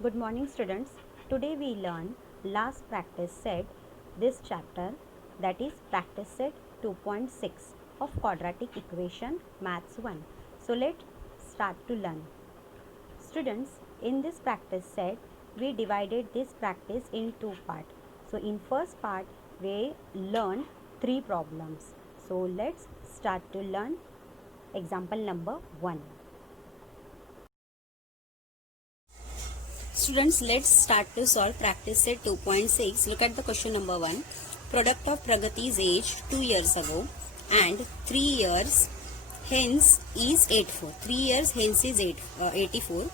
Good morning students. Today we learn last practice set this chapter, that is practice set 2.6 of quadratic equation maths 1. So let's start to learn. Students, in this practice set we divided this practice in two parts. So in first part we learn three problems. So let's start to learn example number 1. Students, let's start to solve practice set 2.6. Look at the question number 1. Product of Pragati's age 2 years ago and 3 years hence is 84. 3 years hence is 84.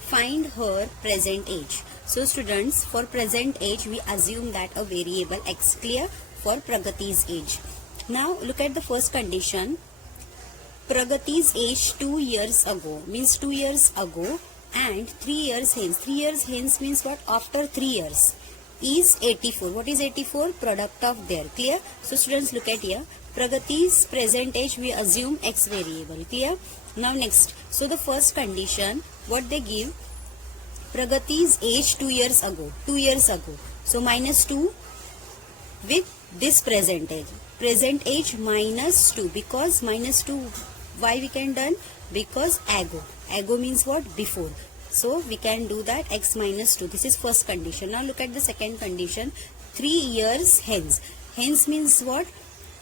Find her present age. So students, for present age we assume that a variable x clear for Pragati's age. Now look at the first condition. Pragati's age 2 years ago means 2 years ago and 3 years hence. 3 years hence means what? After 3 years is 84. What is 84? Product of their. Clear? So students, look at here. Pragati's present age we assume x variable. Clear? Now next. So the first condition, what they give? Pragati's age 2 years ago. 2 years ago. So minus 2 with this present age. Present age minus 2. Because minus 2, why we can done? Because ago. Ago means what? Before. So we can do that x minus 2. This is first condition. Now look at the second condition. 3 years hence. Hence means what?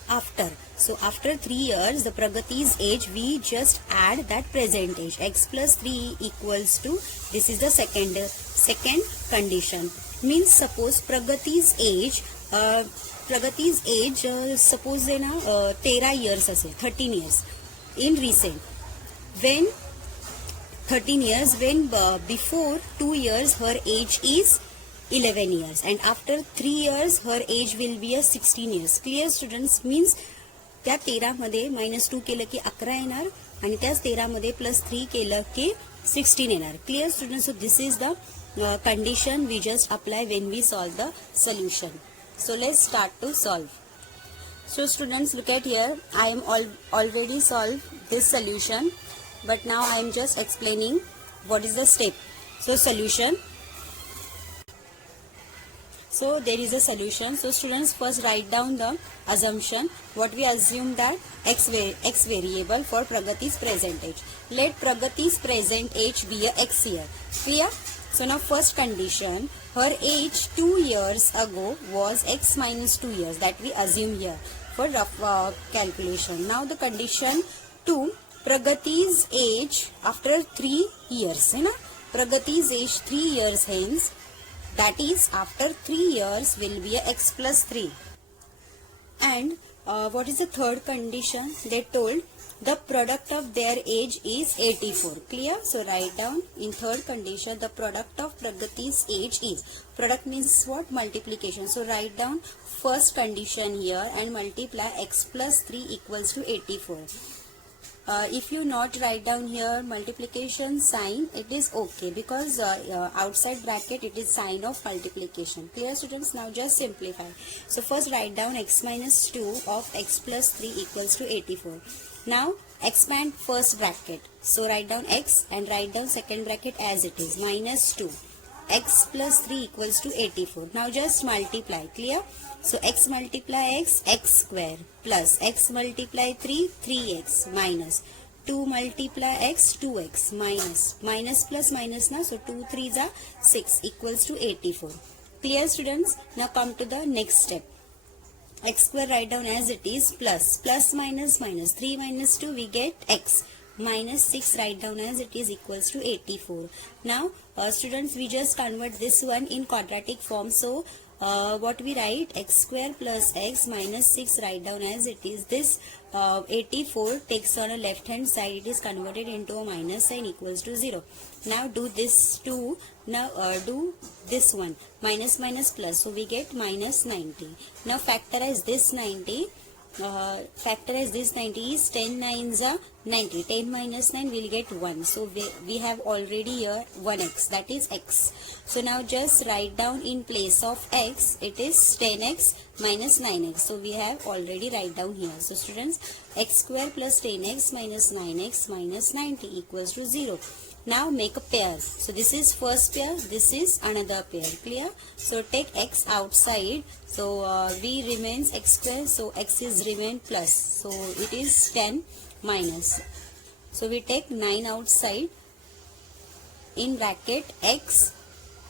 After. So after 3 years, the Pragati's age, we just add that present age. X plus 3 equals to, this is the second condition. Means suppose Pragati's age, suppose है ना 13 years असे, 13 years in recent. When 13 years, when before 2 years her age is 11 years and after 3 years her age will be a 16 years. Clear students? Means त्या 13 मध्ये minus 2 केलं की 11 येणार आणि त्याच 13 मध्ये plus 3 केलं की 16 येणार. Clear students? So this is the condition we just apply when we solve the solution. So let's start to solve. So students, look at here. I am already solved this solution, but now I am just explaining what is the step. So solution. So there is a solution. So students, first write down the assumption. What we assume that x variable for Pragati's present age. Let Pragati's present age be a x here. Clear? So now first condition, her age 2 years ago was x minus 2 years, that we assume here for rough calculation. Now the condition 2, Pragati's age after 3 years. है ना? Pragati's age 3 years hence, that is after 3 years will be a x plus 3. And what is the third condition? They told the product of their age is 84. Clear? So write down in third condition the product of Pragati's age is. Product means what? Multiplication. So write down first condition here and multiply x plus 3 equals to 84. If you not write down here multiplication sign, it is okay because outside bracket it is sign of multiplication. Clear students? Now just simplify. So first write down x minus 2 of x plus 3 equals to 84. Now expand first bracket. So write down x and write down second bracket as it is, minus 2. X plus 3 equals to 84. Now just multiply. Clear? So x multiply x, x square, plus x multiply 3, 3x, minus 2 multiply x, 2x, minus plus minus na, so 2 3s are 6 equals to 84. Clear students? Now come to the next step. X square write down as it is, plus minus 3 minus 2 we get x, minus 6 write down as it is equals to 84. Now students, we just convert this one in quadratic form. So what we write, x square plus x minus 6 write down as it is. This 84 takes on a left hand side, it is converted into a minus sign equals to 0. Now do this 2, now do this one, minus minus plus, so we get minus 90. Now factorize this 90. Factorize this 90 is 10 9s are 90. 10 minus 9 will get 1. So we have already here 1x, that is x. So now just write down in place of x, it is 10x minus 9x. So we have already write down here. So students, x square plus 10x minus 9x minus 90 equals to 0. Now make a pair. So this is first pair, this is another pair. Clear? So take x outside. So v remains x square. So x is remain plus. So it is 10 minus. So we take 9 outside. In bracket x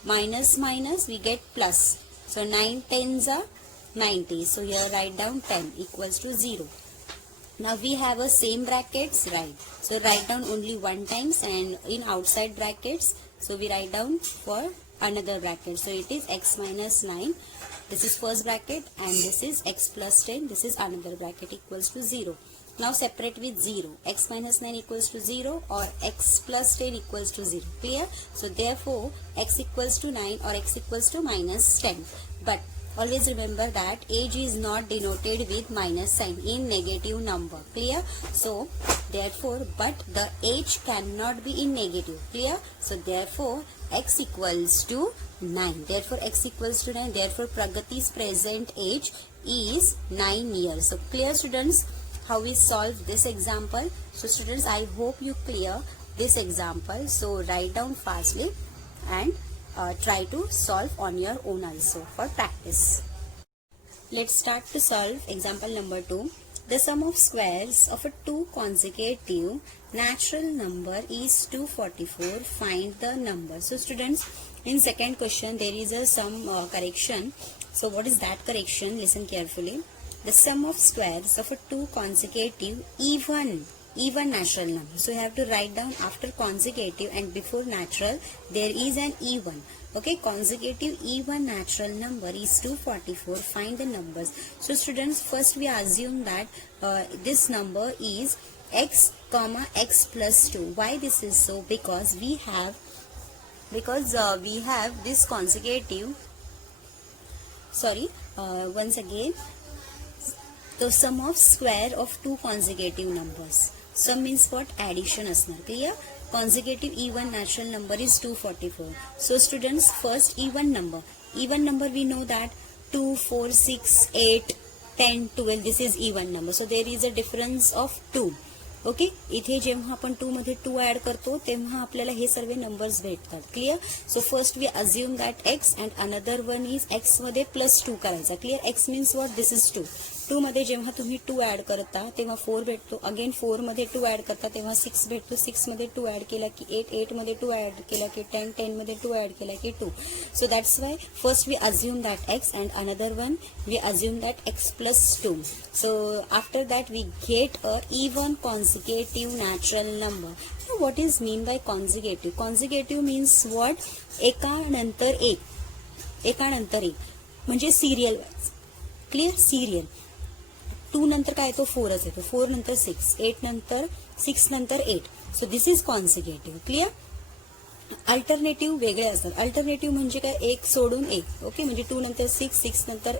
minus minus we get plus. So 9 tens are 90. So here write down 10 equals to 0. Now we have a same brackets, right? So write down only one times, and in outside brackets, so we write down for another bracket. So it is x minus 9. This is first bracket, and this is x plus 10. This is another bracket equals to 0. Now separate with 0. X minus 9 equals to 0 or x plus 10 equals to 0. Clear? So therefore x equals to 9 or x equals to minus 10. But always remember that age is not denoted with minus sign in negative number. Clear? So therefore, but the age cannot be in negative. Clear? So therefore x equals to 9. Therefore x equals to 9. Therefore Pragati's present age is 9 years. So clear, students, how we solve this example? So students, I hope you clear this example. So write down fastly and try to solve on your own also for practice. Let's start to solve example number 2. The sum of squares of a two consecutive natural number is 244. Find the number. So students, in second question there is a some correction. So what is that correction? Listen carefully. The sum of squares of a two consecutive even natural number. So you have to write down after consecutive and before natural there is an even. Okay, consecutive even natural number is 244. Find the numbers. So students, first we assume that this number is x comma x plus 2. Why this is so? Because we have this consecutive. Once again, the sum of square of two consecutive numbers. Sum means what? Addition asnar. Clear? Consecutive even natural number is 244. So students, first even number. Even number we know that 2, 4, 6, 8, 10, 12. This is even number. So there is a difference of 2. Okay, इथे जेव्हा आपण 2 मध्ये 2 add करतो तेव्हा आपल्याला हे सर्व numbers भेटतात. Clear? So first we assume that x and another one is x मध्ये प्लस 2 करायचा. Clear? x means what? This is 2. 2 मध्ये जेव्हा तुम्ही 2 ऍड करता तेव्हा 4 भेटतो. अगेन 4 मध्ये 2 ऍड करता तेव्हा 6 भेटतो. 6 मध्ये 2 ऍड केला की 8, 8 मध्ये 2 ऍड केला की 10, 10 मध्ये 2 ऍड केला की 2. So that's why first we assume that x and another one we assume that x plus 2. So after that we get a even consecutive natural number. Now what is mean by consecutive? Consecutive means what? एकानंतर एक म्हणजे serial wise. Clear? Serial. 2 नंतर काय येतो? 4च येतो. 4 नंतर 6, 8 नंतर 6 नंतर 8. So this is consecutive. Clear? Alternative वेगळे असतात. अल्टरनेटिव्ह म्हणजे काय? एक सोडून एक. ओके, म्हणजे 2 नंतर 6, 6 नंतर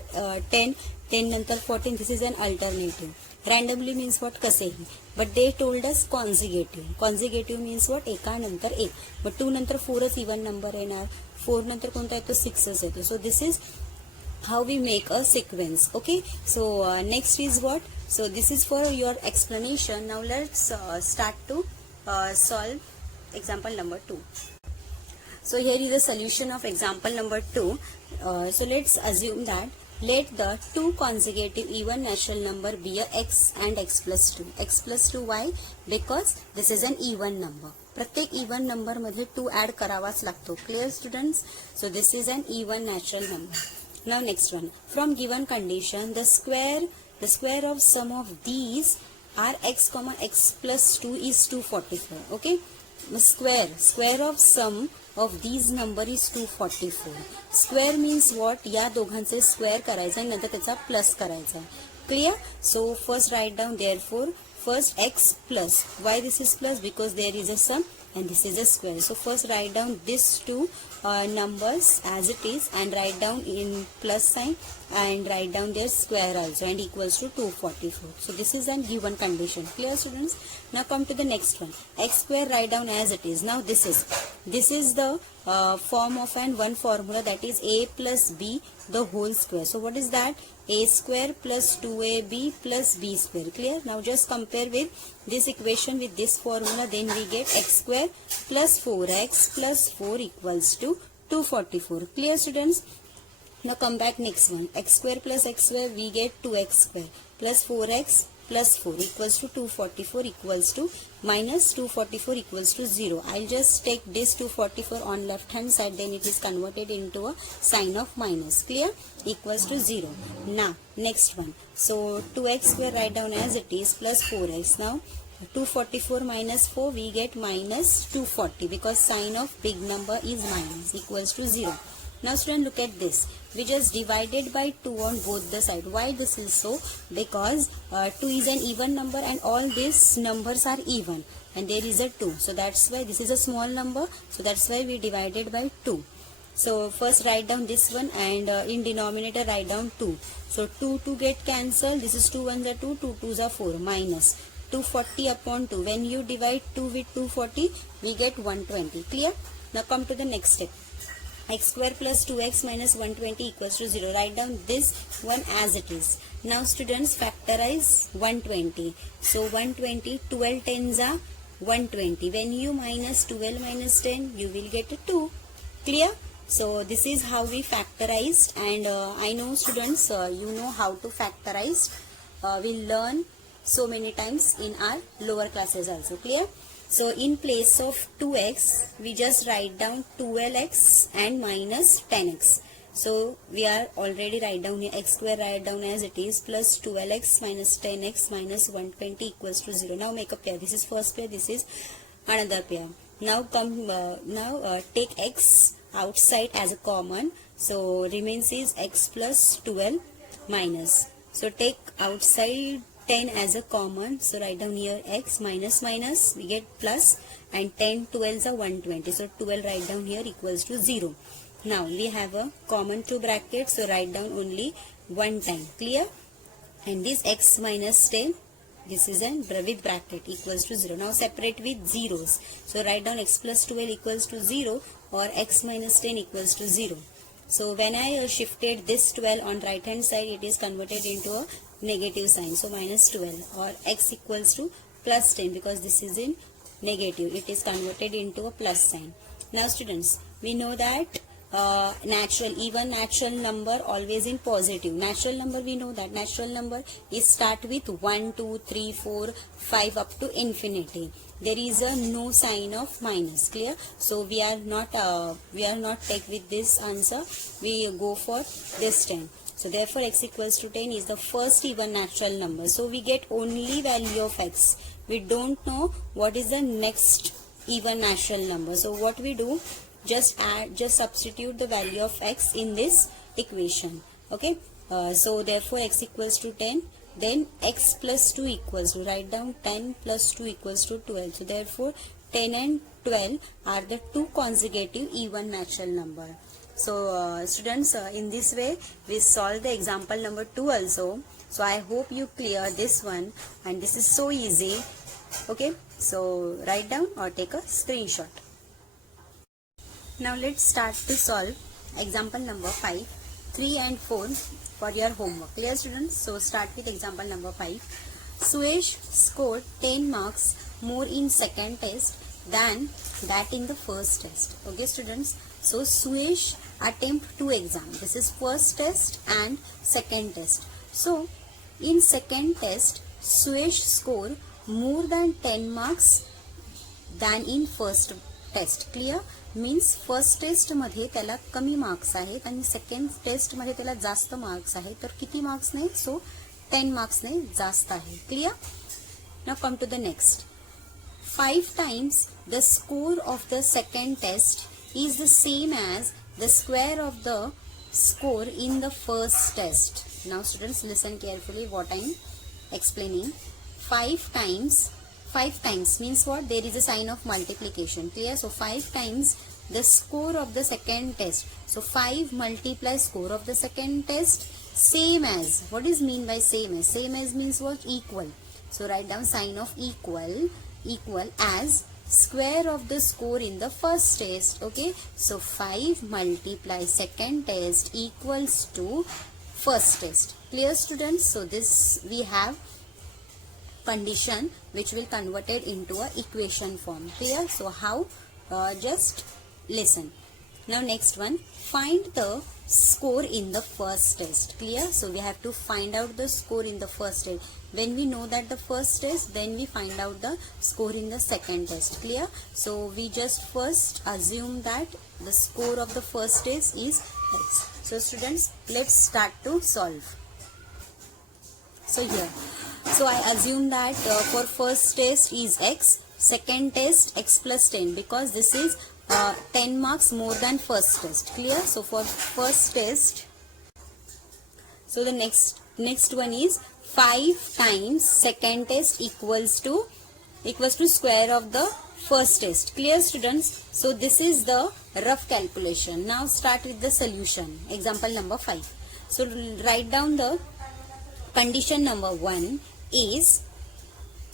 10, 10 नंतर 14. This is an alternative. Randomly means what? कसेही. But they told us consecutive. Consecutive means what? एकानंतर एक. बट 2 नंतर 4च इवन नंबर येणार. 4 नंतर कोणता येतो? 6च येतो. सो this is how we make a sequence. Okay, so next is what? So this is for your explanation. Now let's start to solve example number 2. So here is the solution of example number 2. So let's assume that let the two consecutive even natural number be a x and x plus 2. X plus 2 why? Because this is an even number. प्रत्येक even number मध्ये 2 add करावाच लागतो. Clear students? So this is an even natural number. Now next one, from given condition the square of sum of these are x comma x plus 2 is 244. Okay, square of sum of these number is 244. Square means what? या दोघांचे square करायचं आणि नंतर त्याचा plus करायचा. Clear? So first write down therefore first x plus. Why this is plus? Because there is a sum and this is a square. So first write down these two numbers as it is and write down in plus sign and write down their square also, and equals to 244. So this is a given condition. Clear, students? Now come to the next one. X square write down as it is. Now this is the form of one formula, that is a plus b the whole square. So what is that? A square plus 2ab plus b square. Clear? Now just compare with this equation with this formula, then we get x square plus 4x plus 4 equals to 244. Clear, students? Now come back next one. X square plus x square, we get 2x square plus 4x plus 4 equals to 244 equals to minus 244 equals to 0. I'll just take this 244 on left hand side, then it is converted into a sign of minus. Clear? Equals to 0. Now next one. So 2x square write down as it is plus 4x. Now 244 minus 4, we get minus 240 because sign of big number is minus, equals to 0. Now student, look at this. We just divided by 2 on both the side. Why this is so? Because 2 is an even number and all these numbers are even, and there is a 2. So that's why this is a small number. So that's why we divided by 2. So first write down this one, and in denominator write down 2. So 2 get cancelled. This is 2 ones are 2, 2 twos are 4, minus 240 upon 2. When you divide 2 with 240, we get 120. Clear? Now come to the next step. X square plus 2x minus 120 equals to 0. Write down this one as it is. Now students, factorize 120. So 120, 12 tens are 120. When you minus 12 minus 10, you will get a 2. Clear? So this is how we factorized, and I know students, you know how to factorize. We'll learn so many times in our lower classes also. Clear? So in place of 2x, we just write down 12x and minus 10x. So we are already write down here x square write down as it is plus 12x minus 10x minus 120 equals to 0. Now make a pair. This is first pair, this is another pair. Now take x outside as a common. So remains is x plus 12 minus. So take outside 10 as a common, so write down here x minus minus, we get plus, and 10 12s are 120, so 12 write down here equals to 0. Now we have a common 2 brackets, so write down only one time. Clear? And this x minus 10, this is an with bracket, equals to 0. Now separate with zeros, so write down x plus 12 equals to 0 or x minus 10 equals to 0. So when I shifted this 12 on right hand side, it is converted into a negative sign, so minus 12, or x equals to plus 10 because this is in negative, it is converted into a plus sign. Now students, we know that even natural number always in positive. Natural number, we know that natural number is start with 1 2 3 4 5 up to infinity. There is a no sign of minus. Clear? So we are not take with this answer, we go for this 10. So therefore x equals to 10 is the first even natural number. So we get only value of x. We don't know what is the next even natural number. So what we do, just substitute the value of x in this equation. Okay. So therefore x equals to 10. Then x plus 2 equals to, write down 10 plus 2 equals to 12. So therefore 10 and 12 are the two consecutive even natural number. So students, in this way we solve the example number 2 also. So I hope you clear this one, and this is so easy. Okay, so write down or take a screenshot. Now let's start to solve example number 5, 3 and 4 for your homework. Clear students? So start with example number 5. Suresh scored 10 marks more in second test than that in the first test. Okay students, so Suresh attempt 2 exams. This is first test and second test. So in second test, Suresh scored more than 10 marks than in first test. Clear? Means first test मध्ये त्याला कमी marks आहेत आणि second test मध्ये त्याला जास्त marks आहेत. तर किती मार्क्स ने? सो 10 मार्क्स ने जास्त आहे. Clear? Now come to the next. 5 times the score of the second test is the same as the square of the score in the first test. Now students, listen carefully what I am explaining. 5 times means what? There is a sign of multiplication. Clear? So 5 times the score of the second test. So 5 multiply score of the second test. same as. What is mean by same as? Same as means what? Equal. So write down sign of equal as square of the score in the first test. Okay, so 5 multiply second test equals to first test. Clear, students? So this we have condition which will convert it into a equation form. Clear? So how? Just listen. Now next one, find the score in the first test. Clear? So we have to find out the score in the first test. When we know that the first test, then we find out the score in the second test. Clear? So we just first assume that the score of the first test is x. So students, let's start to solve. So here, so I assume that for first test is x, second test x plus 10, because this is 10 marks more than first test. Clear? So for first test, so the next one is 5 times second test equals to square of the first test. Clear, students? So this is the rough calculation. Now start with the solution. Example number 5. So write down the condition number 1 is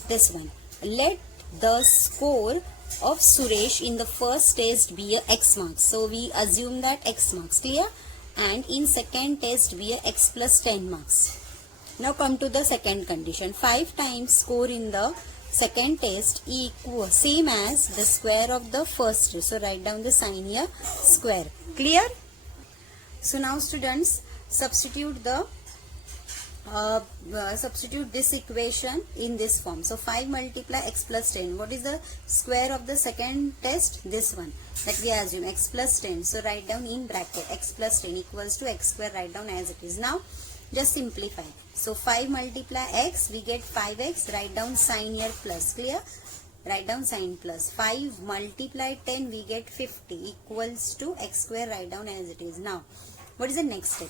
this one. Let the score of Suresh in the first test be a x marks. So we assume that x marks. Clear? And in second test be a x plus 10 marks. Now come to the second condition. 5 times score in the second test equal same as the square of the first test. So write down the sign here, square. Clear? So now students, substitute this equation in this form. So 5 multiply x plus 10. What is the square of the second test? This one that we assume, x plus 10. So write down in bracket x plus 10 equals to x square. Write down as it is. Now just simplify. So 5 multiply x, we get 5x. Write down sign here plus. Clear? Write down sign plus. 5 multiply 10, we get 50 equals to x square. Write down as it is. Now what is the next step?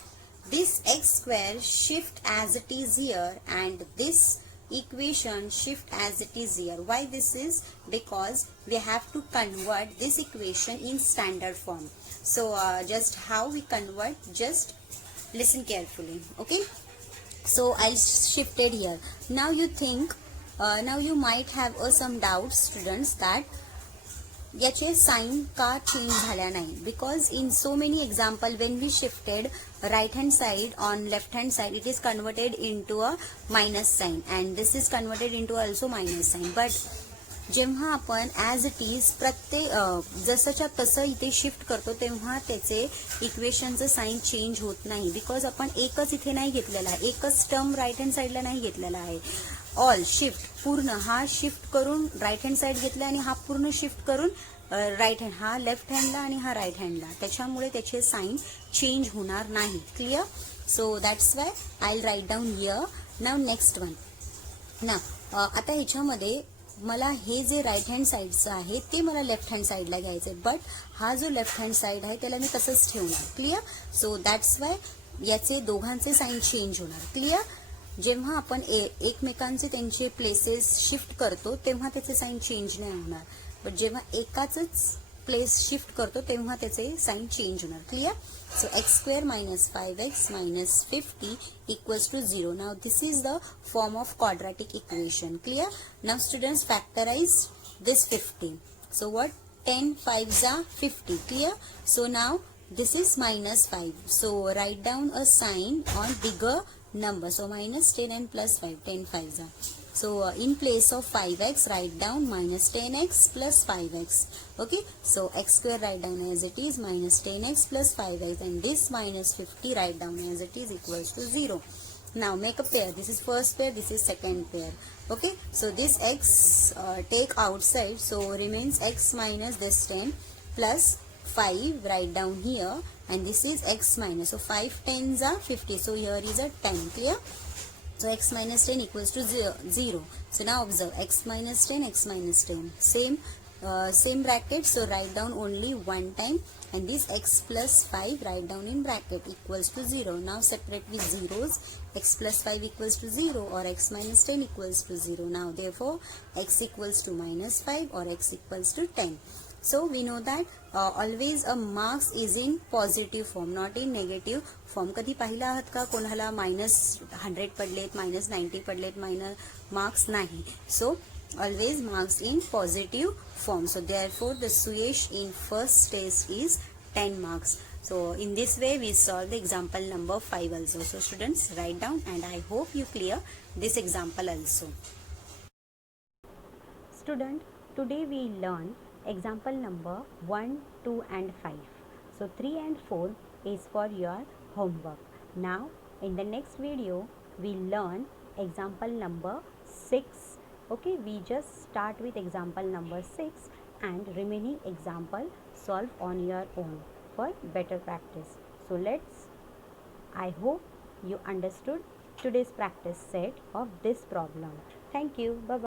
This x square shift as it is here, and this equation shift as it is here. Why this is? Because we have to convert this equation in standard form. So just how we convert, just listen carefully. Okay, so I shifted here. Now you think, now you might have some doubts, students, that याचे sign का change झाला नाही, because in so many example when we shifted right hand side on left hand side, it is converted into a minus sign, and this is converted into also minus sign. But जेव्हा आपण as it is प्रत्येक जसंच्या तसं इथे shift करतो तेव्हा त्याचे इक्वेशनचं sign change होत नाही, बिकॉज आपण एकच इथे नाही घेतलेला आहे, एकच टर्म राईट हँड साईडला नाही घेतलेला आहे. ऑल शिफ्ट पूर्ण हा शिफ्ट करून राईट हँड साईड घेतला आणि हा पूर्ण शिफ्ट करून राईट हँड, हा लेफ्ट हँडला आणि हा राईट हँडला, त्याच्यामुळे त्याचे साइन चेंज होणार नाही. Clear? So that's why I write down here. Now next one. ना आता ह्याच्यामध्ये मला हे जे राईट हँड साईडचं आहे ते मला लेफ्ट हँड साईडला घ्यायचं आहे, बट हा जो लेफ्ट हँड साईड आहे त्याला मी तसंच ठेवणार. क्लिअर? सो दॅट्स वाय याचे दोघांचे साइन चेंज होणार. क्लिअर? जेव्हा आपण एकमेकांचे त्यांचे प्लेसेस शिफ्ट करतो तेव्हा त्याचे साइन चेंज नाही होणार, बट जेव्हा एकाच प्लेस शिफ्ट करतो तेव्हा त्याचे साइन चेंज होणार. Clear? So x square minus 5x minus 50 equals to 0. Now this is the form of quadratic equation. Clear? Now students, factorize this 50. So what? 10 5s are 50. Clear? So now this is minus 5. So write down a sign on bigger number. So minus 10 and plus 5. 10 5s are. So in place of 5x, write down minus 10x plus 5x. Okay. So x square write down as it is, minus 10x plus 5x, and this minus 50 write down as it is equals to 0. Now make a pair. This is first pair, this is second pair. Okay. So this x take outside. So remains x minus this 10 plus 5 write down here, and this is x minus. So 5 10s are 50. So here is a 10. Clear? So x minus 10 equals to 0. So now observe, x minus 10, x minus 10. Same bracket. So write down only one time, and this x plus 5 write down in bracket equals to 0. Now separate with zeros. X plus 5 equals to 0, or x minus 10 equals to 0. Now therefore x equals to minus 5 or x equals to 10. So we know that always a marks is in positive form, not in negative form. कधी पाहिला आहात का कोणाला -100 पडलेत, -90 पडलेत, marks नाही. So always marks in positive form. So therefore the Suyesh in first test is 10 marks. So in this way we solve the example number 5 also. So students, write down, and I hope you clear this example also. Student, today we learn example number 1, 2 and 5. So 3 and 4 is for your homework. Now in the next video we learn example number 6. Okay, we just start with example number 6 and remaining example solve on your own for better practice. So I hope you understood today's practice set of this problem. Thank you. Bye bye.